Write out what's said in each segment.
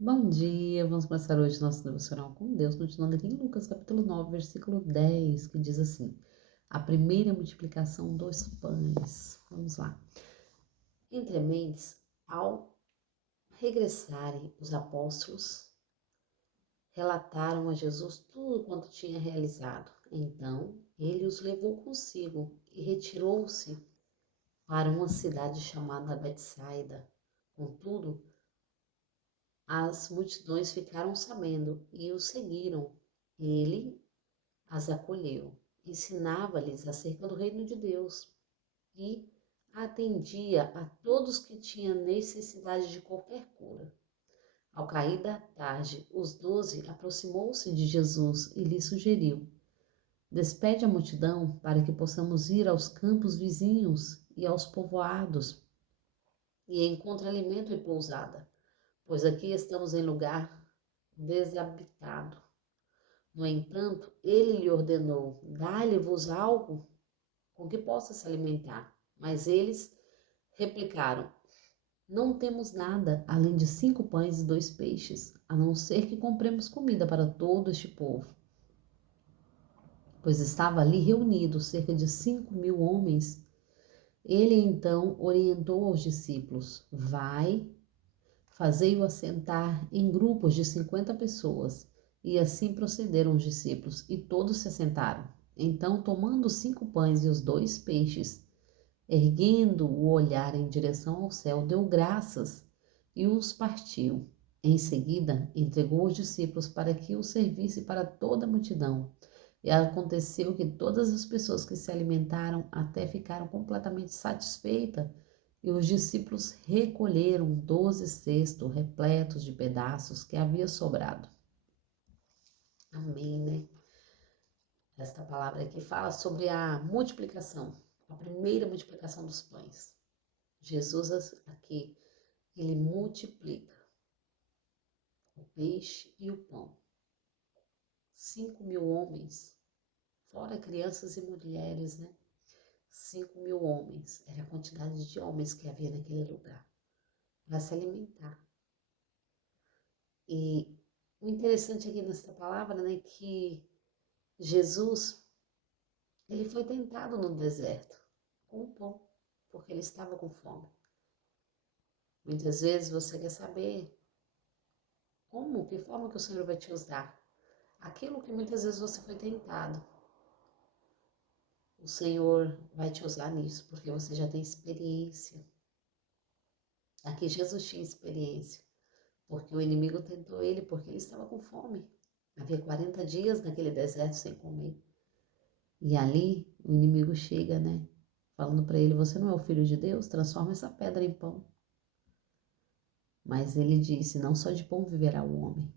Bom dia, vamos começar hoje nosso devocional com Deus, continuando aqui em Lucas capítulo 9, versículo 10, que diz assim: a primeira multiplicação dos pães. Vamos lá. Entre mentes, ao regressarem os apóstolos, relataram a Jesus tudo quanto tinha realizado. Então, ele os levou consigo e retirou-se para uma cidade chamada Betsaida. Contudo, as multidões ficaram sabendo e o seguiram. Ele as acolheu, ensinava-lhes acerca do reino de Deus e atendia a todos que tinham necessidade de qualquer cura. Ao cair da tarde, os 12 aproximou-se de Jesus e lhe sugeriu: despede a multidão para que possamos ir aos campos vizinhos e aos povoados e encontre alimento e pousada, pois aqui estamos em lugar desabitado. No entanto, ele lhe ordenou: dai-lhe-vos algo com que possa se alimentar. Mas eles replicaram: não temos nada além de 5 pães e 2 peixes, a não ser que compremos comida para todo este povo. Pois estava ali reunido cerca de 5.000 homens. Ele então orientou aos discípulos: vai, fazei-o assentar em grupos de 50 pessoas. E assim procederam os discípulos, e todos se assentaram. Então, tomando os 5 pães e os 2 peixes, erguendo o olhar em direção ao céu, deu graças e os partiu. Em seguida, entregou os discípulos para que os servisse para toda a multidão. E aconteceu que todas as pessoas que se alimentaram até ficaram completamente satisfeitas, e os discípulos recolheram 12 cestos repletos de pedaços que havia sobrado. Amém, né? Esta palavra aqui fala sobre a multiplicação, a primeira multiplicação dos pães. Jesus aqui, ele multiplica o peixe e o pão. 5.000 homens, fora crianças e mulheres, né? 5.000 homens, era a quantidade de homens que havia naquele lugar para se alimentar. E o interessante aqui nessa palavra, né, que Jesus, ele foi tentado no deserto com o pão, porque ele estava com fome. Muitas vezes você quer saber que forma que o Senhor vai te usar. Aquilo que muitas vezes você foi tentado, o Senhor vai te usar nisso, porque você já tem experiência. Aqui Jesus tinha experiência, porque o inimigo tentou ele, porque ele estava com fome. Havia 40 dias naquele deserto sem comer. E ali o inimigo chega, né? Falando para ele: você não é o filho de Deus? Transforma essa pedra em pão. Mas ele disse: não só de pão viverá o homem.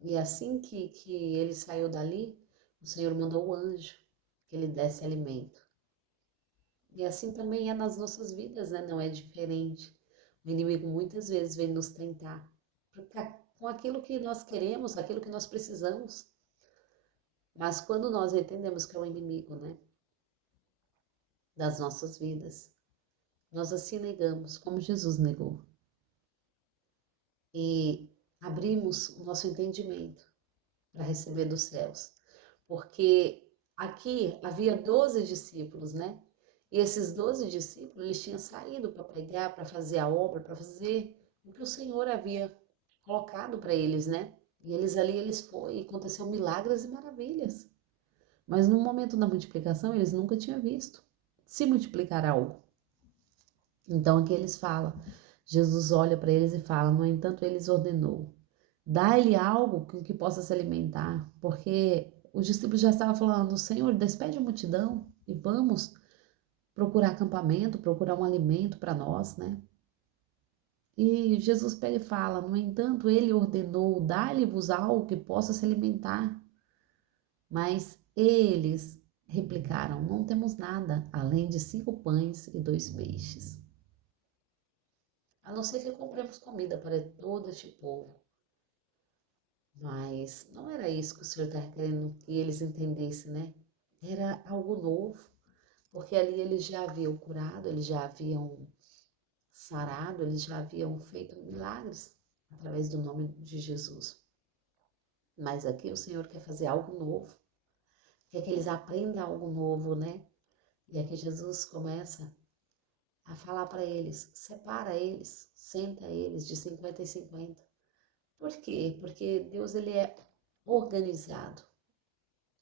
E assim que ele saiu dali, o Senhor mandou o anjo que lhe desse alimento. E assim também é nas nossas vidas, né? Não é diferente. O inimigo muitas vezes vem nos tentar com aquilo que nós queremos, aquilo que nós precisamos. Mas quando nós entendemos que é o inimigo, né, das nossas vidas, nós assim negamos, como Jesus negou. E abrimos o nosso entendimento para receber dos céus. Porque aqui havia 12 discípulos, né? E esses 12 discípulos, eles tinham saído para pregar, para fazer a obra, para fazer o que o Senhor havia colocado para eles, né? E eles ali, eles foram, e aconteceu milagres e maravilhas. Mas no momento da multiplicação, eles nunca tinham visto se multiplicar algo. Então aqui eles falam, Jesus olha para eles e fala: no entanto, eles ordenou: dá-lhe algo com que possa se alimentar, porque os discípulos já estavam falando: Senhor, despede a multidão e vamos procurar acampamento, procurar um alimento para nós, né? E Jesus pega e fala: no entanto, ele ordenou: dá-lhe-vos algo que possa se alimentar. Mas eles replicaram: não temos nada além de 5 pães e 2 peixes. A não ser que compremos comida para todo este povo. Mas não era isso que o Senhor estava querendo que eles entendessem, né? Era algo novo, porque ali eles já haviam curado, eles já haviam sarado, eles já haviam feito milagres. através do nome de Jesus. Mas aqui o Senhor quer fazer algo novo, quer que eles aprendam algo novo, né? E aqui Jesus começa a falar para eles, separa eles, senta eles de 50 em 50. Por quê? Porque Deus ele é organizado.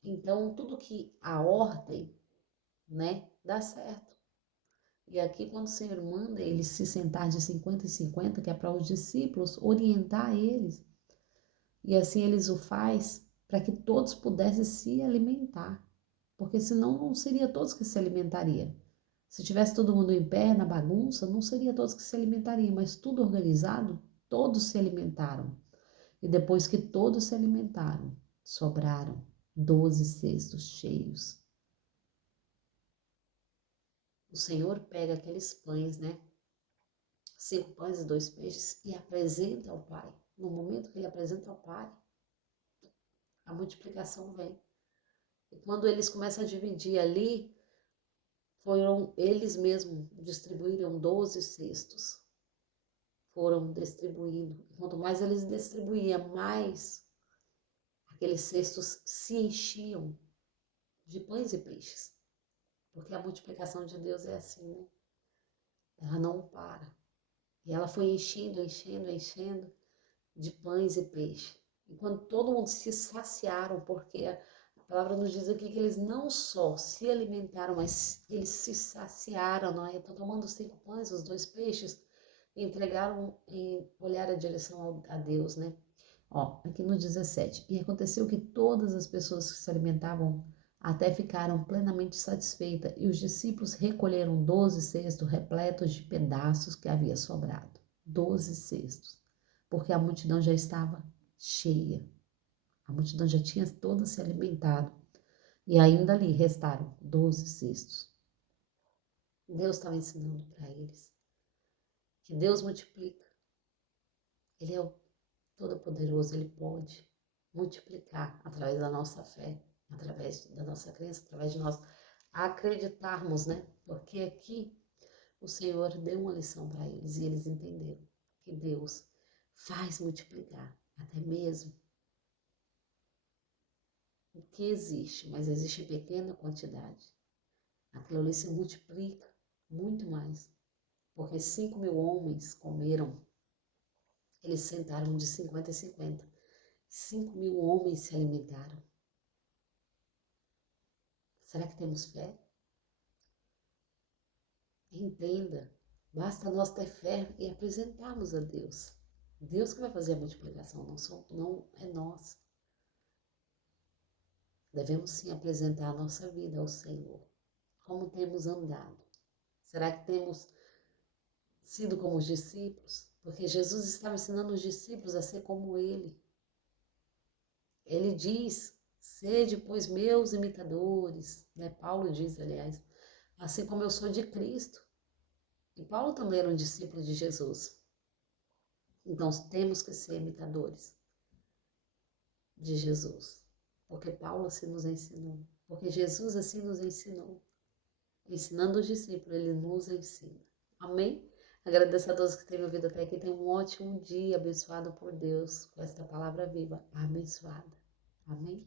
Então tudo que a ordem, né, dá certo. E aqui quando o Senhor manda eles se sentar de 50 em 50, que é para os discípulos orientar eles, e assim eles o faz para que todos pudessem se alimentar, porque senão não seria todos que se alimentariam. Se tivesse todo mundo em pé, na bagunça, não seria todos que se alimentariam, mas tudo organizado, todos se alimentaram. E depois que todos se alimentaram, sobraram 12 cestos cheios. O Senhor pega aqueles pães, né? 5 pães e 2 peixes e apresenta ao Pai. No momento que ele apresenta ao Pai, a multiplicação vem. E quando eles começam a dividir ali, foram eles mesmos distribuíram 12 cestos. Foram distribuindo. Quanto mais eles distribuíam, mais aqueles cestos se enchiam de pães e peixes. Porque a multiplicação de Deus é assim, né? Ela não para. E ela foi enchendo, enchendo, enchendo de pães e peixe. E quando todo mundo se saciaram, porque a palavra nos diz aqui que eles não só se alimentaram, mas eles se saciaram, não é? Então, tomando os 5 pães, os 2 peixes, entregaram e olharam a direção a Deus, né? Ó, aqui no 17. E aconteceu que todas as pessoas que se alimentavam até ficaram plenamente satisfeitas, e os discípulos recolheram 12 cestos repletos de pedaços que havia sobrado. 12 cestos, porque a multidão já estava cheia. A multidão já tinha toda se alimentado. E ainda ali restaram 12 cestos. Deus estava ensinando para eles que Deus multiplica. Ele é o Todo-Poderoso, ele pode multiplicar através da nossa fé, através da nossa crença, através de nós acreditarmos, né? Porque aqui o Senhor deu uma lição para eles e eles entenderam que Deus faz multiplicar, até mesmo o que existe, mas existe em pequena quantidade. Aquilo ali se multiplica muito mais, porque 5.000 homens comeram, eles sentaram de 50 em 50. 5.000 homens se alimentaram. Será que temos fé? Entenda, basta nós ter fé e apresentarmos a Deus. Deus que vai fazer a multiplicação, não é nós. Devemos sim apresentar a nossa vida ao Senhor. Como temos andado? Será que temos sido como os discípulos? Porque Jesus estava ensinando os discípulos a ser como Ele. Ele diz, sede, pois, meus imitadores, né? Paulo diz, aliás, assim como eu sou de Cristo. E Paulo também era um discípulo de Jesus. Então, temos que ser imitadores de Jesus. Porque Paulo assim nos ensinou. Porque Jesus assim nos ensinou. Ensinando os discípulos, ele nos ensina. Amém? Agradeço a todos que têm ouvido até aqui. Tenham um ótimo dia, abençoado por Deus, com esta palavra viva, abençoada. Amém?